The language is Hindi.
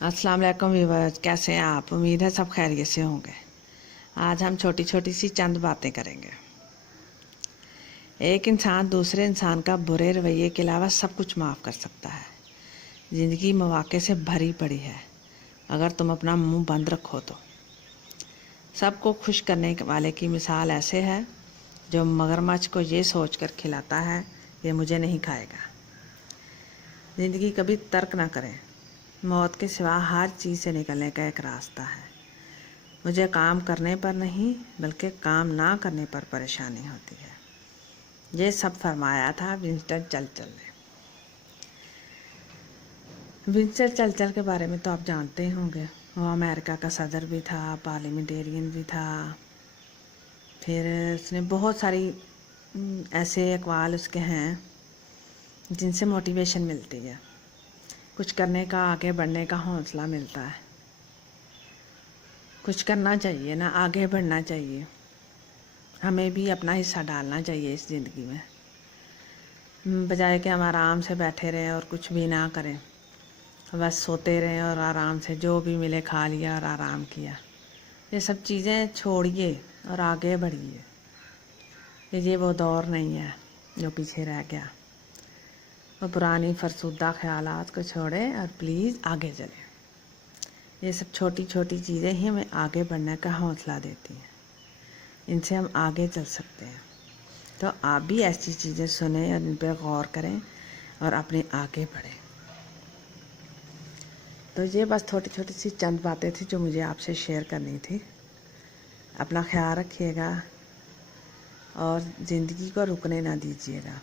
अस्सलाम वालेकुम व्यूअर्स, कैसे हैं आप? उम्मीद है सब खैरियत से होंगे। आज हम छोटी छोटी सी चंद बातें करेंगे। एक इंसान दूसरे इंसान का बुरे रवैये के अलावा सब कुछ माफ़ कर सकता है। ज़िंदगी मौक़े से भरी पड़ी है, अगर तुम अपना मुंह बंद रखो तो। सबको खुश करने वाले की मिसाल ऐसे है जो मगरमच्छ को ये सोचकर खिलाता है ये मुझे नहीं खाएगा। ज़िंदगी कभी तर्क ना करें, मौत के सिवा हर चीज़ से निकलने का एक रास्ता है। मुझे काम करने पर नहीं बल्कि काम ना करने पर परेशानी होती है। ये सब फरमाया था विंस्टन चर्चिल ने। विंस्टन चर्चिल के बारे में तो आप जानते होंगे। वो अमेरिका का सदर भी था, पार्लियामेंटेरियन भी था। फिर उसने बहुत सारी ऐसे अक़वाल उसके हैं जिनसे मोटिवेशन मिलती है, कुछ करने का, आगे बढ़ने का हौसला मिलता है। कुछ करना चाहिए ना, आगे बढ़ना चाहिए। हमें भी अपना हिस्सा डालना चाहिए इस ज़िंदगी में, बजाय कि हम आराम से बैठे रहें और कुछ भी ना करें, बस सोते रहें और आराम से जो भी मिले खा लिया और आराम किया। ये सब चीज़ें छोड़िए और आगे बढ़िए। ये वो दौर नहीं है जो पीछे रह गया। वो पुरानी फरसुदा ख्यालात को छोड़ें और प्लीज़ आगे चलें। ये सब छोटी छोटी चीज़ें ही हमें आगे बढ़ने का हौसला देती हैं। इनसे हम आगे चल सकते हैं। तो आप भी ऐसी चीज़ें सुनें और इन पर गौर करें और अपने आगे बढ़ें। तो ये बस छोटी छोटी सी चंद बातें थी जो मुझे आपसे शेयर करनी थी। अपना ख्याल रखिएगा और ज़िंदगी को रुकने ना दीजिएगा।